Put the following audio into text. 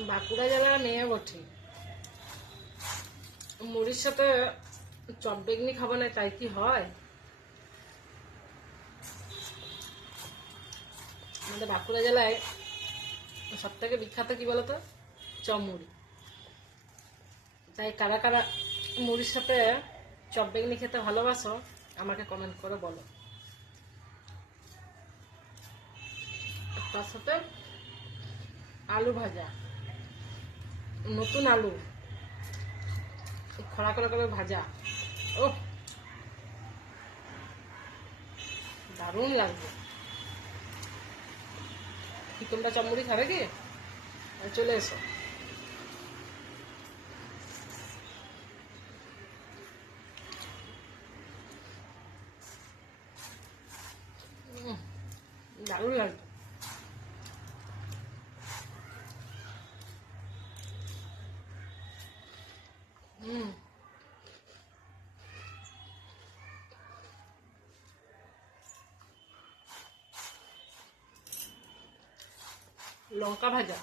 বাঁকুড়া জেলার মেয়ে বটে, মুড়ির সাথে চপ বেগনি খাবো না তাই কি হয়? আমাদের বাঁকুড়া জেলায় সব থেকে বিখ্যাত কি বলতো? চপ মুড়ি। তাই কারা কারা মুড়ির সাথে চপ বেগনি খেতে ভালোবাসো আমাকে কমেন্ট করে বলো। তার সাথে আলু ভাজা, নতুন আলু খড়া করে করে ভাজা, ও দারুণ লাগবে। কি তোমরা চপ মুড়ি খাবে কি? চলে এসো। দারুণ লাগবে। লঙ্কা ভাজা।